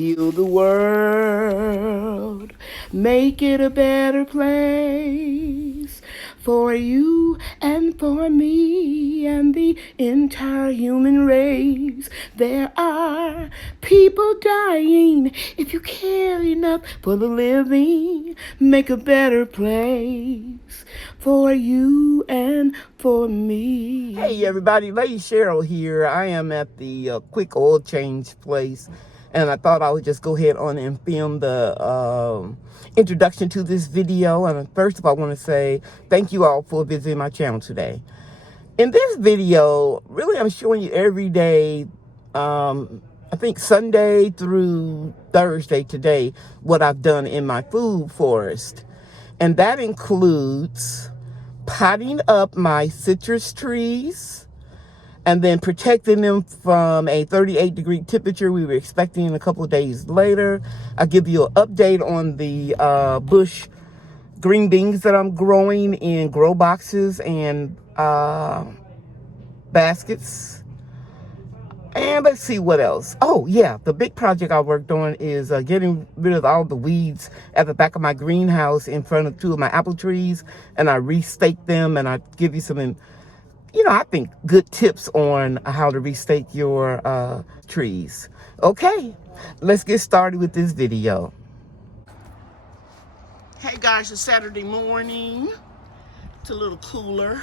heal the world, make it a better place for you and for me and the entire human race. There are people dying. If you care enough for the living, make a better place for you and for me. Hey everybody, Lady Cheryl here. I am at the quick oil change place, and I thought I would just go ahead on and film the introduction to this video. And first of all, I want to say thank you all for visiting my channel today. In this video, really I'm showing you every day, I think Sunday through Thursday today, what I've done in my food forest. And that includes potting up my citrus trees and then protecting them from a 38-degree temperature we were expecting a couple of days later. I'll give you an update on the bush green beans that I'm growing in grow boxes and baskets. And let's see what else. Oh, yeah, the big project I worked on is getting rid of all the weeds at the back of my greenhouse in front of 2 of my apple trees. And I restake them, and I give you some, I think good tips on how to restake your trees. Okay, let's get started with this video. Hey guys, it's Saturday morning. It's a little cooler.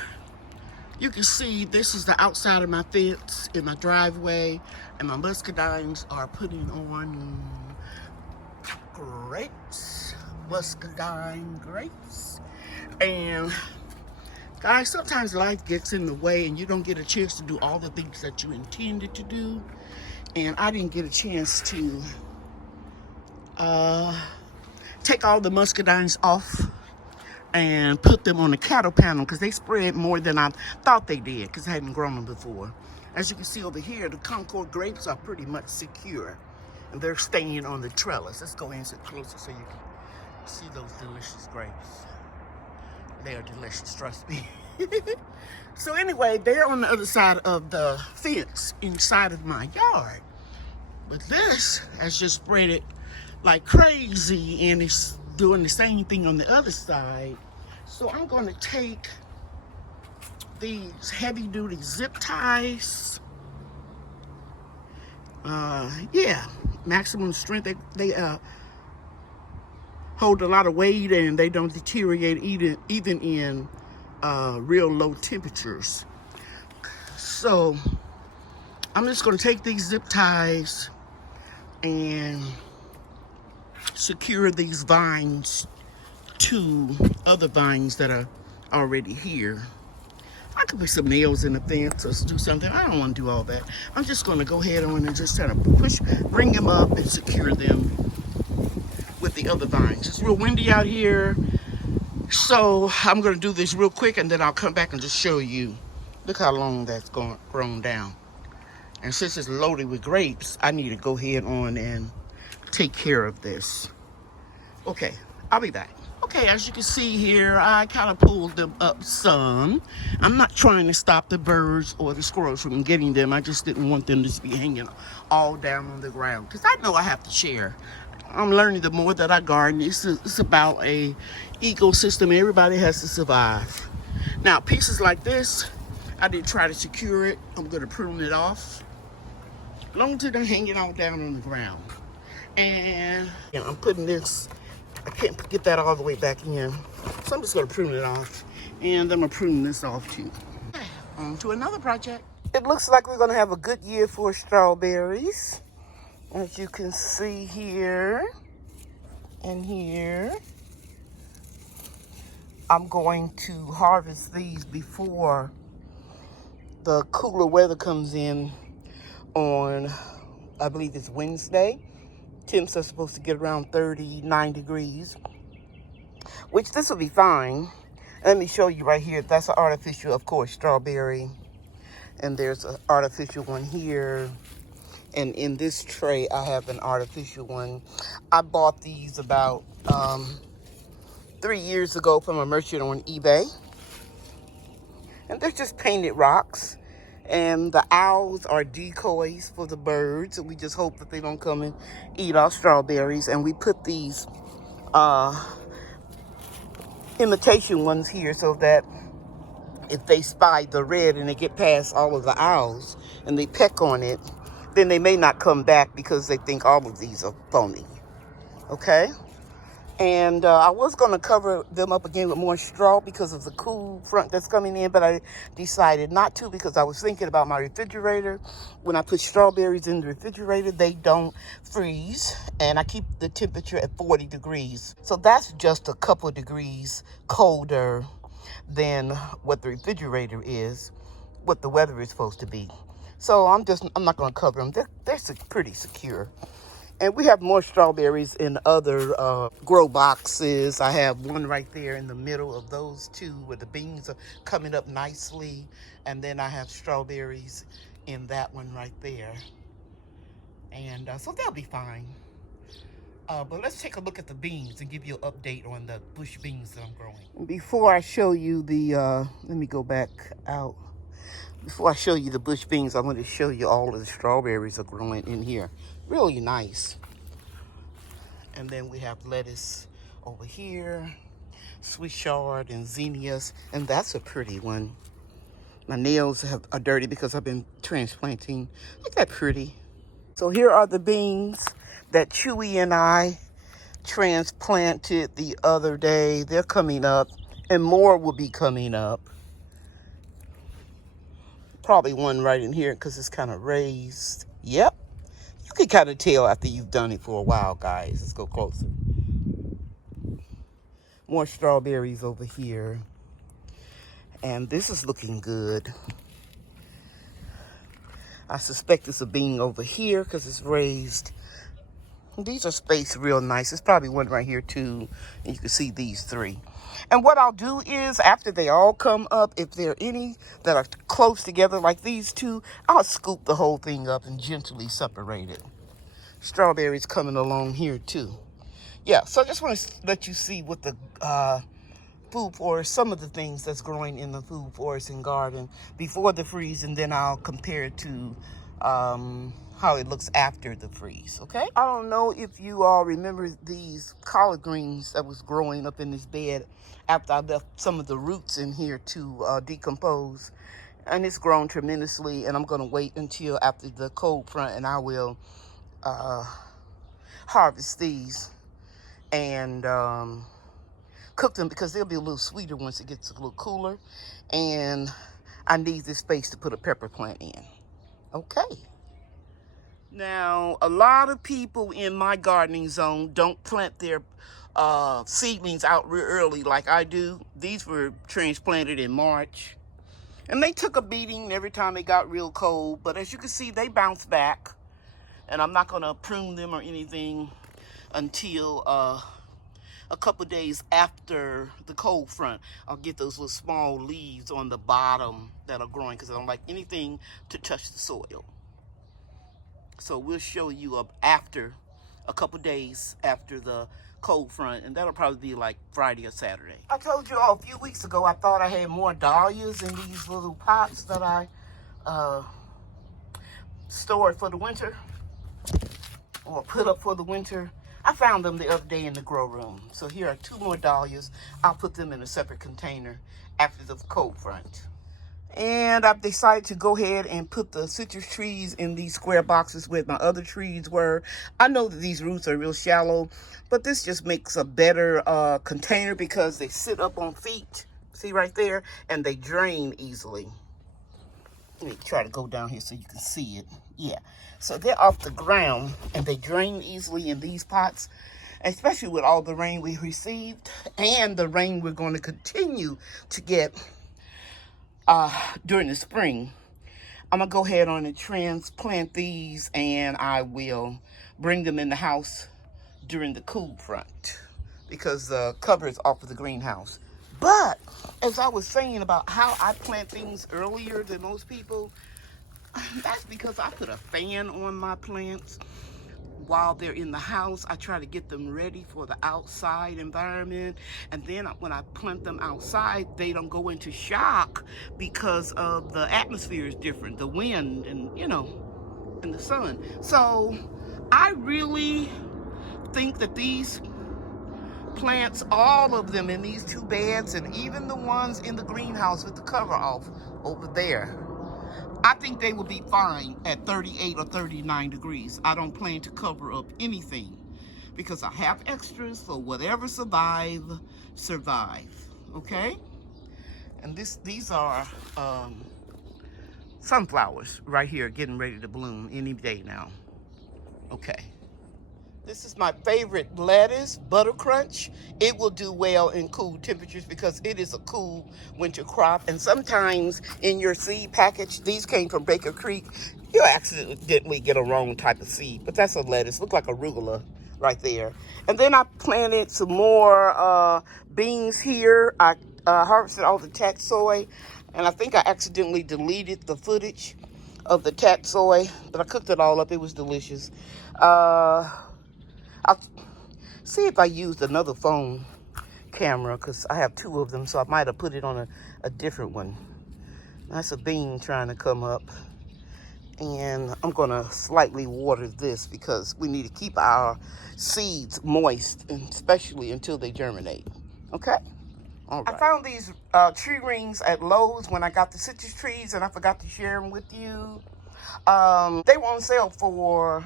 You can see this is the outside of my fence in my driveway, and my muscadines are putting on grapes, muscadine grapes. And guys, sometimes life gets in the way and you don't get a chance to do all the things that you intended to do. And I didn't get a chance to take all the muscadines off and put them on the cattle panel because they spread more than I thought they did because I hadn't grown them before. As you can see over here, the Concord grapes are pretty much secure and they're staying on the trellis. Let's go in and sit closer so you can see those delicious grapes. They are delicious, trust me. So anyway, they're on the other side of the fence inside of my yard. But this has just spread it like crazy, and it's doing the same thing on the other side. So I'm going to take these heavy-duty zip ties. Maximum strength. They hold a lot of weight and they don't deteriorate even in real low temperatures. So I'm just going to take these zip ties and secure these vines to other vines that are already here. I could put some nails in the fence or do something. I don't want to do all that. I'm just going to go ahead on and just try to bring them up and secure them with the other vines. It's real windy out here, so I'm going to do this real quick and then I'll come back and just show you. Look how long that's grown down. And since it's loaded with grapes, I need to go ahead on and take care of this. Okay, I'll be back. Okay, as you can see here, I kind of pulled them up some. I'm not trying to stop the birds or the squirrels from getting them. I just didn't want them to just be hanging all down on the ground because I know I have to share. I'm learning the more that I garden, it's about a ecosystem. Everybody has to survive. Now, pieces like this, I did try to secure it. I'm going to prune it off. As long as they're hanging all down on the ground. And I'm putting this, I can't get that all the way back in. So I'm just going to prune it off. And I'm going to prune this off too. Okay, on to another project. It looks like we're going to have a good year for strawberries. As you can see here and here. I'm going to harvest these before the cooler weather comes in on, I believe it's Wednesday. Temps are supposed to get around 39 degrees, which this will be fine. Let me show you right here. That's an artificial, of course, strawberry. And there's an artificial one here. And in this tray, I have an artificial one. I bought these about 3 years ago from a merchant on eBay. And they're just painted rocks. And the owls are decoys for the birds. And we just hope that they don't come and eat our strawberries. And we put these imitation ones here so that if they spy the red and they get past all of the owls and they peck on it, then they may not come back because they think all of these are phony. Okay? And I was going to cover them up again with more straw because of the cool front that's coming in, but I decided not to because I was thinking about my refrigerator. When I put strawberries in the refrigerator, they don't freeze, and I keep the temperature at 40 degrees. So that's just a couple of degrees colder than what the refrigerator is, what the weather is supposed to be. So I'm not going to cover them. They're pretty secure. And we have more strawberries in other grow boxes. I have one right there in the middle of those two where the beans are coming up nicely. And then I have strawberries in that one right there. And so they'll be fine. But let's take a look at the beans and give you an update on the bush beans that I'm growing. Before I show you the, let me go back out. Before I show you the bush beans, I want to show you all of the strawberries are growing in here. Really nice. And then we have lettuce over here, Swiss chard and zinnias, and that's a pretty one. My nails are dirty because I've been transplanting. Look that pretty. So here are the beans that Chewy and I transplanted the other day. They're coming up, and more will be coming up. Probably one right in here because it's kind of raised. Yep. You can kind of tell after you've done it for a while, guys. Let's go closer. More strawberries over here. And this is looking good. I suspect it's a bean over here because it's raised. These are spaced real nice. There's probably one right here too. And you can see these three. And what I'll do is after they all come up, if there are any that are close together like these two, I'll scoop the whole thing up and gently separate it. Strawberries coming along here too. Yeah, so I just want to let you see what the food forest, some of the things that's growing in the food forest and garden before the freeze, and then I'll compare it to how it looks after the freeze, okay? I don't know if you all remember these collard greens that was growing up in this bed after I left some of the roots in here to decompose. And it's grown tremendously, and I'm going to wait until after the cold front, and I will harvest these and cook them because they'll be a little sweeter once it gets a little cooler. And I need this space to put a pepper plant in. Okay. Now, a lot of people in my gardening zone don't plant their seedlings out real early like I do. These were transplanted in March. And they took a beating every time it got real cold. But as you can see, they bounced back. And I'm not going to prune them or anything until a couple of days after the cold front. I'll get those little small leaves on the bottom that are growing because I don't like anything to touch the soil. So we'll show you up after a couple days after the cold front, and that'll probably be like Friday or Saturday. I told you all a few weeks ago I thought I had more dahlias in these little pots that I stored for the winter or put up for the winter. I found them the other day in the grow room. So here are 2 more dahlias. I'll put them in a separate container after the cold front. And I've decided to go ahead and put the citrus trees in these square boxes where my other trees were. I know that these roots are real shallow, but this just makes a better container because they sit up on feet. See right there? And they drain easily. Let me try to go down here so you can see it. Yeah. So they're off the ground and they drain easily in these pots, especially with all the rain we received and the rain we're going to continue to get during the spring. I'm going to go ahead on and transplant these, and I will bring them in the house during the cool front because the cover is off of the greenhouse. But as I was saying about how I plant things earlier than most people, that's because I put a fan on my plants. while they're in the house. I try to get them ready for the outside environment. And then when I plant them outside, they don't go into shock because of the atmosphere is different, the wind and, you know, and the sun. So I really think that these plants, all of them in these 2 beds, and even the ones in the greenhouse with the cover off over there, I think they will be fine at 38 or 39 degrees. I don't plan to cover up anything because I have extras, so whatever survive. Okay? And these are sunflowers right here getting ready to bloom any day now. Okay. This is my favorite lettuce, Butter Crunch. It will do well in cool temperatures because it is a cool winter crop. And sometimes in your seed package, these came from Baker Creek, you accidentally get a wrong type of seed. But that's a lettuce. Look like arugula right there. And then I planted some more beans here. I harvested all the tatsoi. And I think I accidentally deleted the footage of the tatsoi. But I cooked it all up. It was delicious. I'll see if I used another phone camera because I have 2 of them, so I might have put it on a different one. That's a bean trying to come up. And I'm going to slightly water this because we need to keep our seeds moist, and especially until they germinate. Okay? All right. I found these tree rings at Lowe's when I got the citrus trees, and I forgot to share them with you. They were on sale for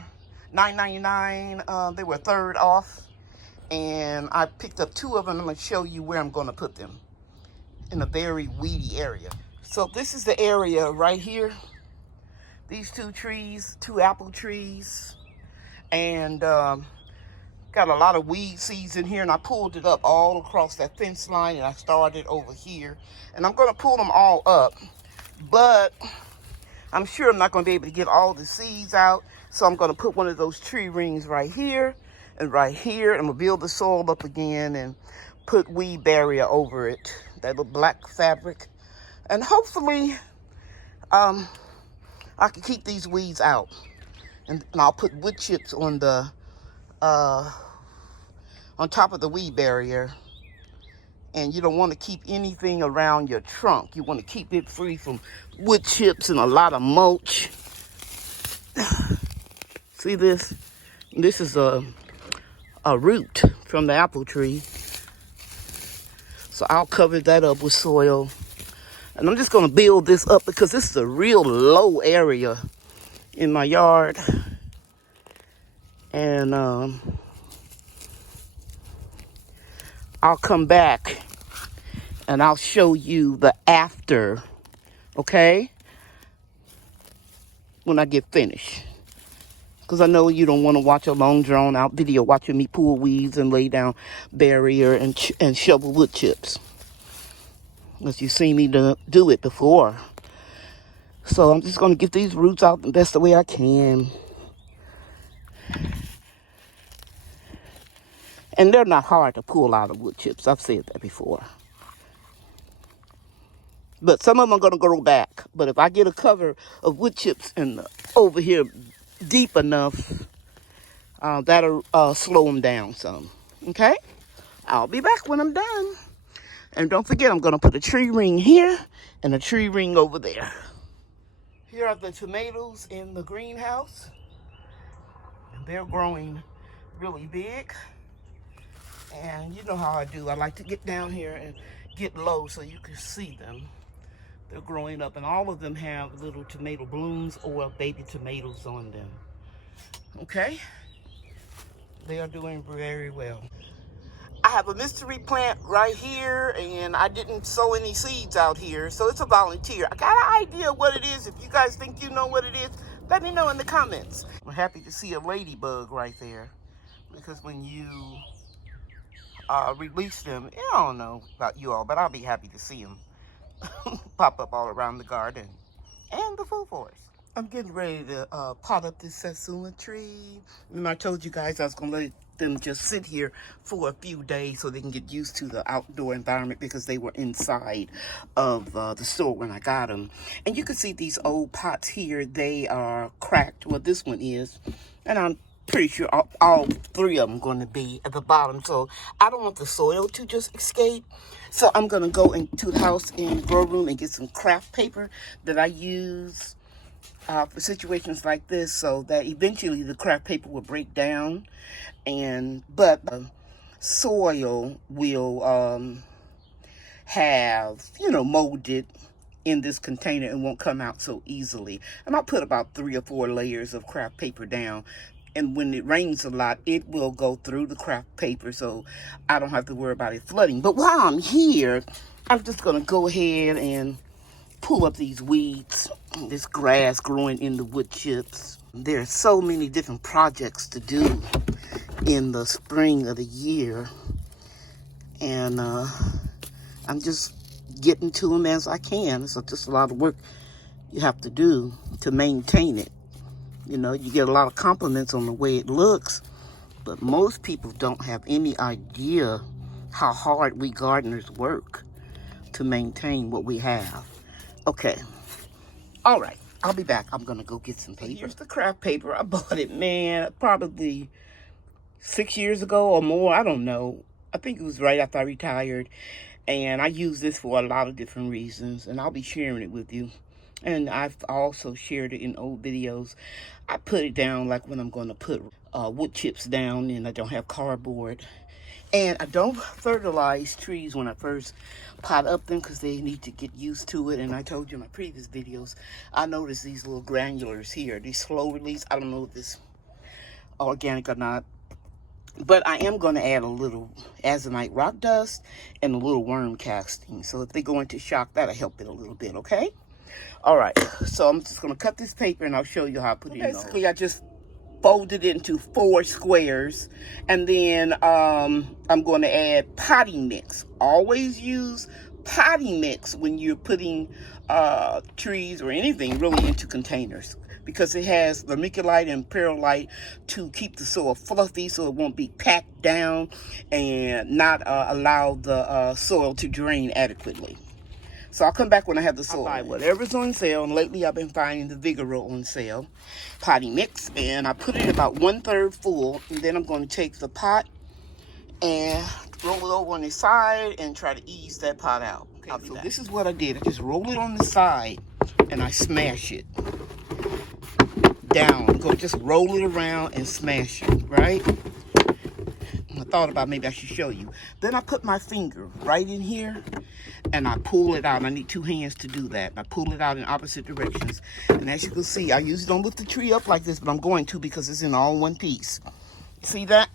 $9.99. They were 1/3 off, and I picked up 2 of them. I'm going to show you where I'm going to put them in a very weedy area. So this is the area right here. These 2 trees, 2 apple trees, and got a lot of weed seeds in here, and I pulled it up all across that fence line, and I started over here, and I'm going to pull them all up, but I'm sure I'm not going to be able to get all the seeds out. So I'm going to put one of those tree rings right here and right here. And we'll build the soil up again and put weed barrier over it. That little black fabric. And hopefully I can keep these weeds out. And I'll put wood chips on the on top of the weed barrier. And you don't want to keep anything around your trunk. You want to keep it free from wood chips and a lot of mulch. See this? This is a root from the apple tree. So I'll cover that up with soil. And I'm just going to build this up because this is a real low area in my yard. And I'll come back and I'll show you the after, okay? When I get finished. Because I know you don't want to watch a long drawn out video watching me pull weeds and lay down barrier and shovel wood chips. Because you've seen me do it before. So I'm just going to get these roots out the best the way I can. And they're not hard to pull out of wood chips. I've said that before. But some of them are going to grow back. But if I get a cover of wood chips and over here deep enough, that'll slow them down some. Okay? I'll be back when I'm done. And don't forget, I'm going to put a tree ring here and a tree ring over there. Here are the tomatoes in the greenhouse. And they're growing really big. And you know how I do. I like to get down here and get low so you can see them. They're growing up, and all of them have little tomato blooms or baby tomatoes on them. Okay? They are doing very well. I have a mystery plant right here, and I didn't sow any seeds out here, so it's a volunteer. I got an idea what it is. If you guys think you know what it is, let me know in the comments. I'm happy to see a ladybug right there, because when you release them, I don't know about you all, but I'll be happy to see them pop up all around the garden and the food forest. I'm getting ready to pot up this Satsuma tree. Remember I told you guys I was going to let them just sit here for a few days so they can get used to the outdoor environment because they were inside of the store when I got them. And you can see these old pots here, they are cracked. Well, this one is. And I'm pretty sure all three of them going to be at the bottom. So I don't want the soil to just escape. So I'm going to go into the house and grow room and get some craft paper that I use for situations like this, so that eventually the craft paper will break down, but soil will have, molded in this container and won't come out so easily. And I'll put about 3 or 4 layers of craft paper down, and when it rains a lot, it will go through the craft paper, so I don't have to worry about it flooding. But while I'm here, I'm just going to go ahead and pull up these weeds, this grass growing in the wood chips. There are so many different projects to do in the spring of the year, and I'm just getting to them as I can. So just a lot of work you have to do to maintain it. You get a lot of compliments on the way it looks, but most people don't have any idea how hard we gardeners work to maintain what we have. Okay. All right. I'll be back. I'm going to go get some paper. Here's the craft paper. I bought it, man, probably 6 years ago or more. I don't know. I think it was right after I retired. And I use this for a lot of different reasons. And I'll be sharing it with you. And I've also shared it in old videos. I put it down like when I'm going to put wood chips down and I don't have cardboard. And I don't fertilize trees when I first pot up them because they need to get used to it. And I told you in my previous videos, I noticed these little granulars here, these slow release. I don't know if it's organic or not, but I am going to add a little azonite rock dust and a little worm casting. So if they go into shock, that'll help it a little bit, okay? All right, so I'm just going to cut this paper and I'll show you how I put it in. Basically, I just folded it into 4 squares, and then I'm going to add potting mix. Always use potting mix when you're putting trees or anything really into containers, because it has vermiculite and perlite to keep the soil fluffy so it won't be packed down and not allow the soil to drain adequately. So I'll come back when I have the soil. I buy whatever's on sale, and lately I've been finding the Vigoro on sale, potting mix, and I put it about 1/3 full, and then I'm going to take the pot and roll it over on the side and try to ease that pot out. Okay, so this is what I did. I just roll it on the side and I smash it down. Go just roll it around and smash it, right? I thought about maybe I should show you. Then I put my finger right in here and I pull it out. I need 2 hands to do that. I pull it out in opposite directions. And as you can see, I usually don't lift the tree up like this, but I'm going to because it's in all one piece. See that?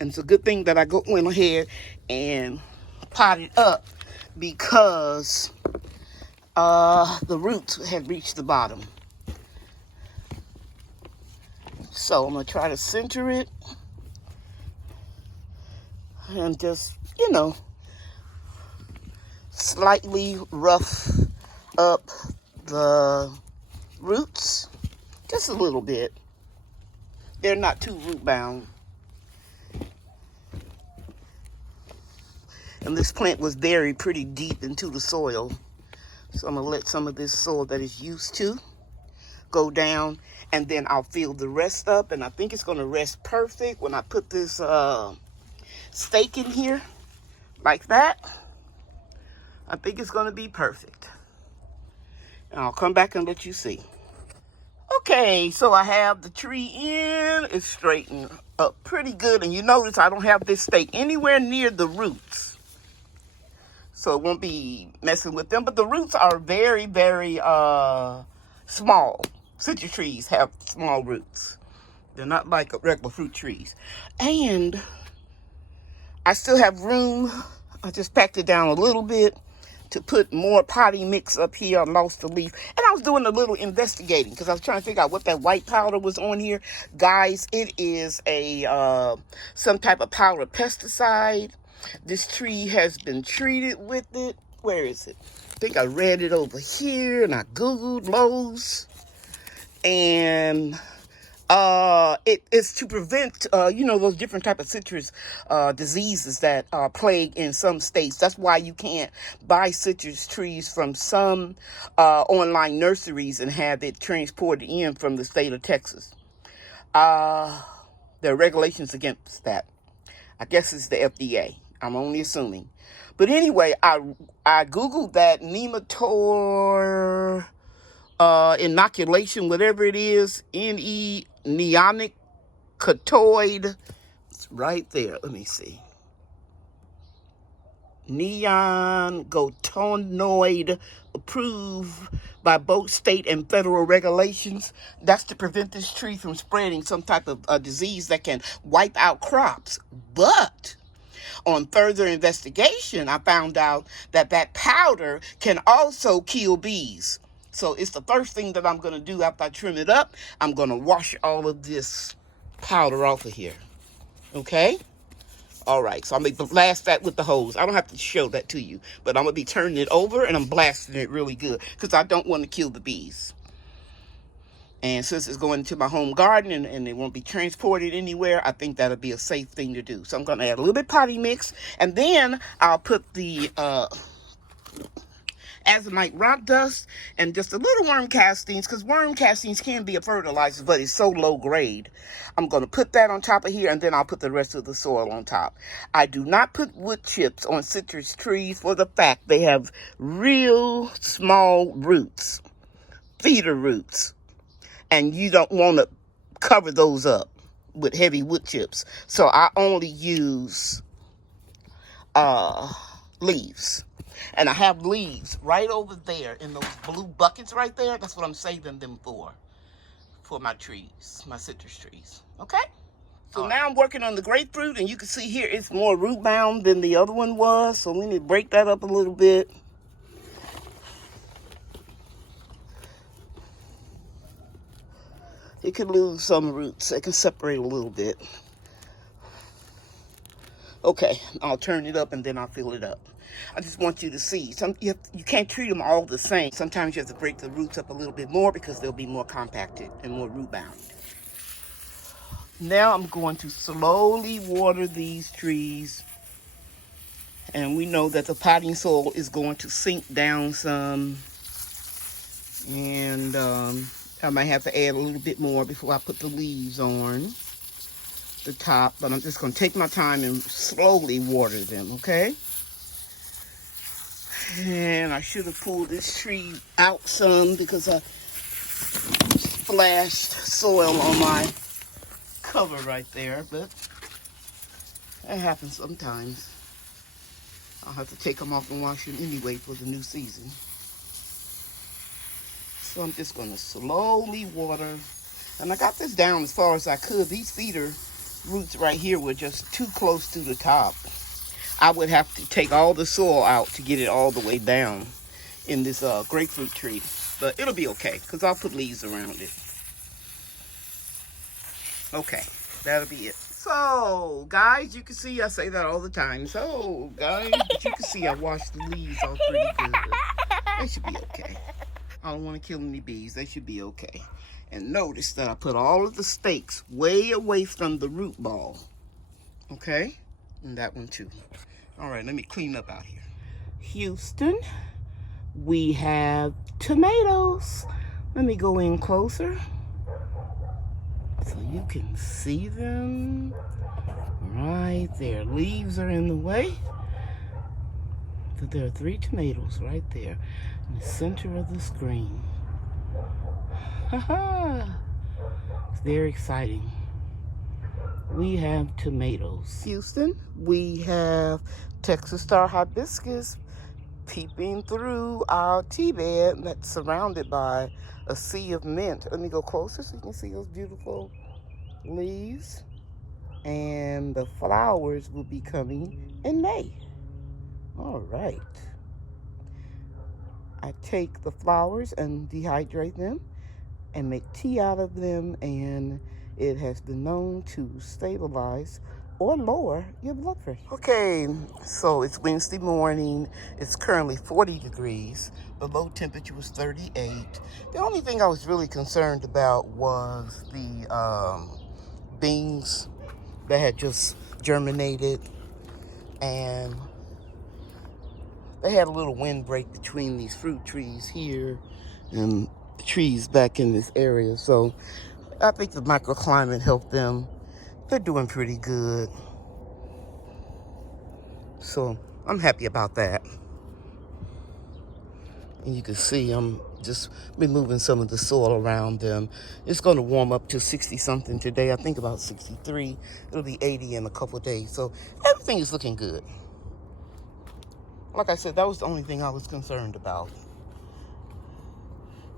And it's a good thing that I went ahead and potted up because the roots had reached the bottom. So I'm going to try to center it and just, slightly rough up the roots just a little bit. They're not too root bound. And this plant was buried pretty deep into the soil. So I'm going to let some of this soil that it's used to go down, and then I'll fill the rest up, and I think it's going to rest perfect when I put this stake in here like that. I think it's going to be perfect. And I'll come back and let you see. Okay, so I have the tree in. It's straightened up pretty good, and you notice I don't have this stake anywhere near the roots, so it won't be messing with them. But the roots are very, very small. Citrus trees have small roots. They're not like regular fruit trees. And I still have room. I just packed it down a little bit to put more potting mix up here. I lost the leaf. And I was doing a little investigating because I was trying to figure out what that white powder was on here. Guys, it is a some type of powder pesticide. This tree has been treated with it. Where is it? I think I read it over here and I Googled Lowe's. And It's to prevent, those different type of citrus diseases that are plague in some states. That's why you can't buy citrus trees from some online nurseries and have it transported in from the state of Texas. There are regulations against that. I guess it's the FDA. I'm only assuming. But anyway, I Googled that nematode inoculation, whatever it is, neonicotinoid. It's right there. Let me see. Neonicotinoid approved by both state and federal regulations. That's to prevent this tree from spreading some type of disease that can wipe out crops. But on further investigation, I found out that that powder can also kill bees. So it's the first thing that I'm going to do after I trim it up. I'm going to wash all of this powder off of here. Okay? All right, so I'm going to blast that with the hose. I don't have to show that to you, but I'm going to be turning it over and I'm blasting it really good because I don't want to kill the bees. And since it's going into my home garden and it won't be transported anywhere, I think that'll be a safe thing to do. So I'm going to add a little bit potting mix, and then I'll put the azonite rock dust and just a little worm castings, because worm castings can be a fertilizer, but it's so low grade. I'm going to put that on top of here, and then I'll put the rest of the soil on top. I do not put wood chips on citrus trees for the fact they have real small roots, feeder roots. And you don't want to cover those up with heavy wood chips. So I only use leaves. And I have leaves right over there in those blue buckets right there. That's what I'm saving them for my trees, my citrus trees. Okay? So now I'm working on the grapefruit, and you can see here it's more root bound than the other one was. So we need to break that up a little bit. It can lose some roots. It can separate a little bit. Okay, I'll turn it up and then I'll fill it up. I just want you to see. You can't treat them all the same. Sometimes you have to break the roots up a little bit more because they'll be more compacted and more root bound. Now I'm going to slowly water these trees. And we know that the potting soil is going to sink down some. And I might have to add a little bit more before I put the leaves on the top, but I'm just going to take my time and slowly water them, okay? And I should have pulled this tree out some because I splashed soil on my cover right there, but that happens sometimes. I'll have to take them off and wash them anyway for the new season. So I'm just going to slowly water. And I got this down as far as I could. These feeder roots right here were just too close to the top. I would have to take all the soil out to get it all the way down in this grapefruit tree. But it'll be okay because I'll put leaves around it. Okay, that'll be it. So, guys, you can see I say that all the time. So, guys, but you can see I washed the leaves off pretty good. They should be okay. I don't want to kill any bees. They should be okay. And notice that I put all of the stakes way away from the root ball. Okay? And that one too. All right, let me clean up out here. Houston, we have tomatoes. Let me go in closer so you can see them right there. Leaves are in the way. But there are 3 tomatoes right there in the center of the screen. It's very exciting. We have tomatoes. Houston, we have Texas star hibiscus peeping through our tea bed that's surrounded by a sea of mint. Let me go closer so you can see those beautiful leaves. And the flowers will be coming in May. All right. I take the flowers and dehydrate them and make tea out of them, and it has been known to stabilize or lower your blood pressure. Okay, so it's Wednesday morning. It's currently 40 degrees. The low temperature was 38. The only thing I was really concerned about was the beans that had just germinated, and they had a little windbreak between these fruit trees here and the trees back in this area. So I think the microclimate helped them. They're doing pretty good. So I'm happy about that. And you can see I'm just removing some of the soil around them. It's going to warm up to 60 something today. I think about 63. It'll be 80 in a couple of days. So everything is looking good. Like I said, that was the only thing I was concerned about.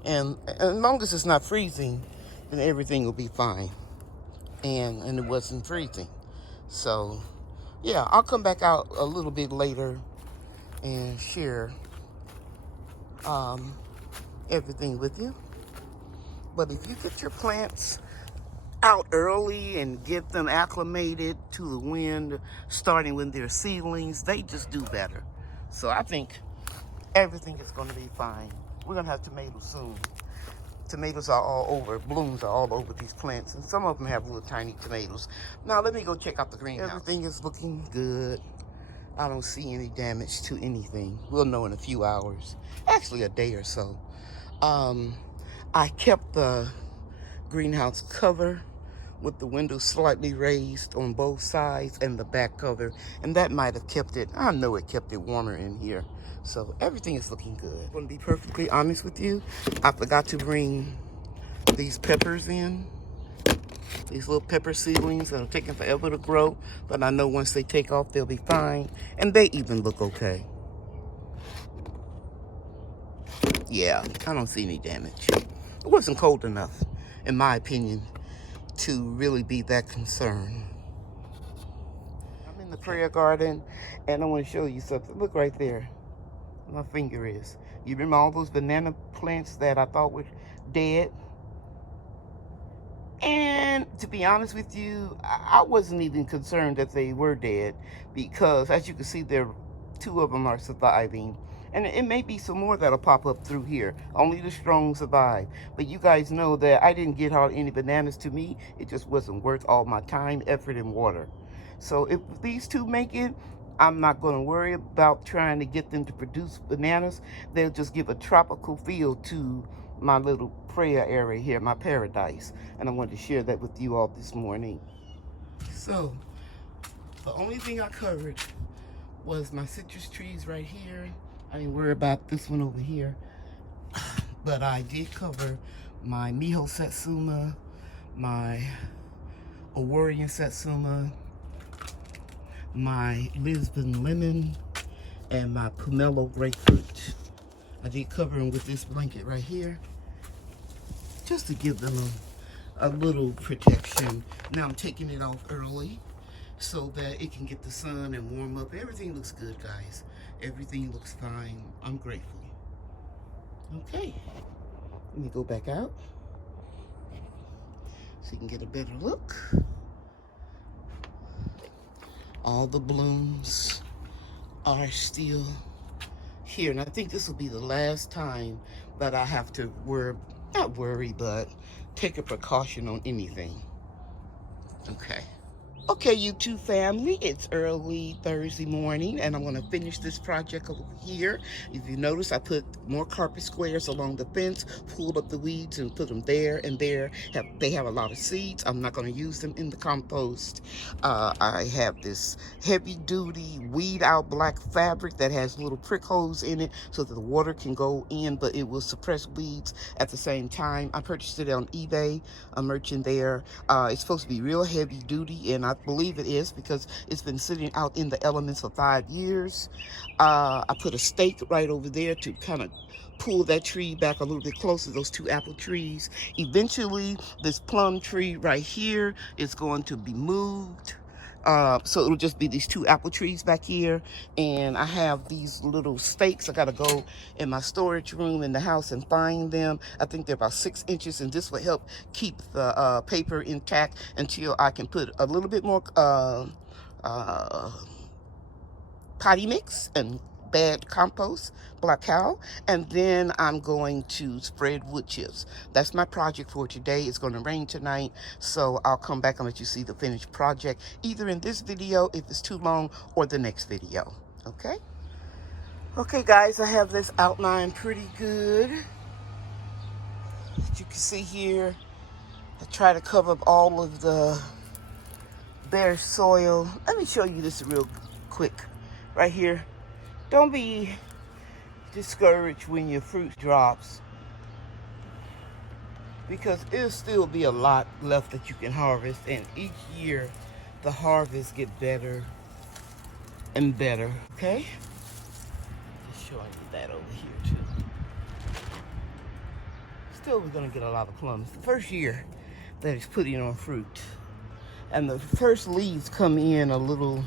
And as long as it's not freezing, then everything will be fine. And it wasn't freezing. So yeah, I'll come back out a little bit later and share everything with you. But if you get your plants out early and get them acclimated to the wind, starting when they're seedlings, they just do better. So I think everything is going to be fine. We're going to have tomatoes soon. Tomatoes are all over, blooms are all over these plants, and some of them have little tiny tomatoes. Now let me go check out the greenhouse. Everything is looking good. I don't see any damage to anything. We'll know in a few hours, actually a day or so. I kept the greenhouse cover with the windows slightly raised on both sides and the back cover, and that might have kept it, I know it kept it warmer in here. So everything is looking good. I'm gonna be perfectly honest with you. I forgot to bring these peppers in. These little pepper seedlings that are taking forever to grow, but I know once they take off, they'll be fine. And they even look okay. Yeah, I don't see any damage. It wasn't cold enough, in my opinion, to really be that concerned. I'm in the prayer garden, and I want to show you something. Look right there. My finger is. You remember all those banana plants that I thought were dead? And to be honest with you, I wasn't even concerned that they were dead, because as you can see, two of them are surviving. And it may be some more that'll pop up through here. Only the strong survive. But you guys know that I didn't get hardly any bananas. To me, it just wasn't worth all my time, effort, and water. So if these two make it, I'm not going to worry about trying to get them to produce bananas. They'll just give a tropical feel to my little prayer area here, my paradise. And I wanted to share that with you all this morning. So the only thing I covered was my citrus trees right here. I didn't worry about this one over here. But I did cover my Miho Satsuma, my Awarian Satsuma, my Lisbon Lemon, and my Pomelo Grapefruit. I did cover them with this blanket right here, just to give them a little protection. Now I'm taking it off early so that it can get the sun and warm up. Everything looks good, guys. Everything looks fine. I'm grateful. Okay, let me go back out so you can get a better look. All the blooms are still here, and I think this will be the last time that I have to not worry, but take a precaution on anything. Okay, YouTube family, it's early Thursday morning, and I'm going to finish this project over here. If you notice, I put more carpet squares along the fence, pulled up the weeds and put them there and there. They have a lot of seeds. I'm not going to use them in the compost. I have this heavy-duty weed-out black fabric that has little prick holes in it so that the water can go in, but it will suppress weeds at the same time. I purchased it on eBay, a merchant there. It's supposed to be real heavy-duty, and I believe it is because it's been sitting out in the elements for 5 years. I put a stake right over there to kind of pull that tree back a little bit closer, those two apple trees. Eventually, this plum tree right here is going to be moved So it'll just be these 2 apple trees back here. And I have these little stakes. I gotta go in my storage room in the house and find them. I think they're about 6 inches, and this will help keep the paper intact until I can put a little bit more potty mix and bad compost, black cow, and then I'm going to spread wood chips. That's my project for today. It's going to rain tonight, so I'll come back and let you see the finished project, either in this video if it's too long, or the next video. Okay? Okay guys, I have this outlined pretty good. As you can see here, I try to cover up all of the bare soil. Let me show you this real quick right here. Don't be discouraged when your fruit drops, because it'll still be a lot left that you can harvest, and each year the harvest get better and better. Okay, just showing you that over here too. Still, we're gonna get a lot of plums the first year that it's putting on fruit, and the first leaves come in a little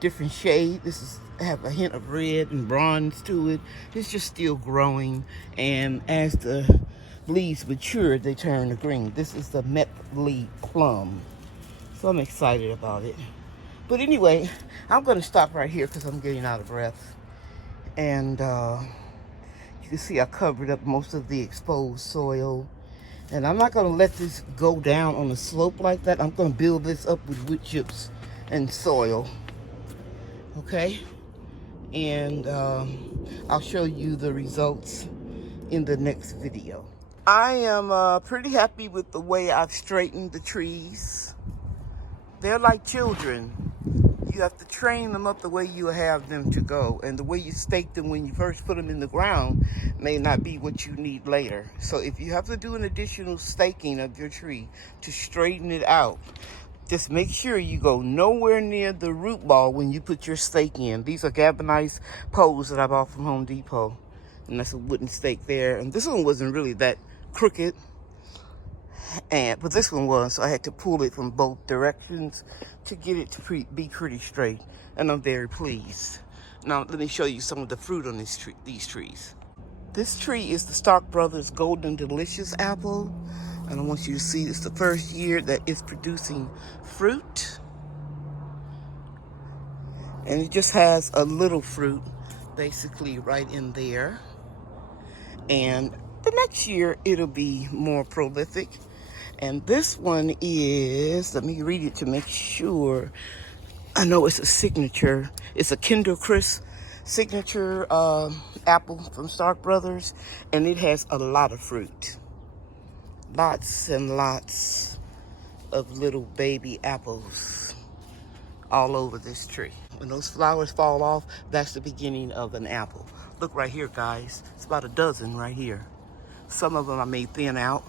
different shade. This is have a hint of red and bronze to it. It's just still growing, and as the leaves mature, they turn to green. This is the meth leaf plum, so I'm excited about it. But anyway, I'm going to stop right here because I'm getting out of breath. And you can see I covered up most of the exposed soil, and I'm not going to let this go down on a slope like that. I'm going to build this up with wood chips and soil. Okay, and I'll show you the results in the next video. I am pretty happy with the way I've straightened the trees. They're like children. You have to train them up the way you have them to go, and the way you stake them when you first put them in the ground may not be what you need later. So if you have to do an additional staking of your tree to straighten it out, just make sure you go nowhere near the root ball when you put your stake in. These are galvanized poles that I bought from Home Depot. And that's a wooden stake there. And this one wasn't really that crooked, but this one was. So I had to pull it from both directions to get it to be pretty straight. And I'm very pleased. Now let me show you some of the fruit on these trees. This tree is the Stark Brothers Golden Delicious apple. And I want you to see it's the first year that it's producing fruit. And it just has a little fruit basically right in there. And the next year it'll be more prolific. And this one is, let me read it to make sure I know it's a signature. It's a Kinder Crisp signature apple from Stark Brothers. And it has a lot of fruit. Lots and lots of little baby apples all over this tree. When those flowers fall off, that's the beginning of an apple. Look right here, guys. It's about a dozen right here. Some of them I may thin out.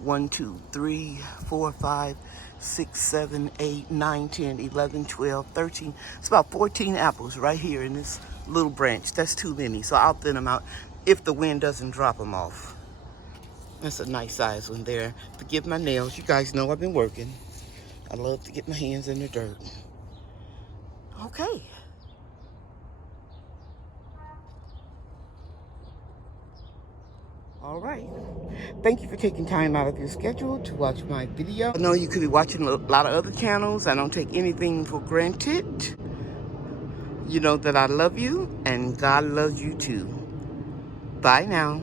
1, 2, 3, 4, 5, 6, 7, 8, 9, 10, 11, 12, 13. It's about 14 apples right here in this little branch. That's too many, so I'll thin them out if the wind doesn't drop them off. That's a nice size one there. Forgive my nails. You guys know I've been working. I love to get my hands in the dirt. Okay. All right. Thank you for taking time out of your schedule to watch my video. I know you could be watching a lot of other channels. I don't take anything for granted. You know that I love you, and God loves you too. Bye now.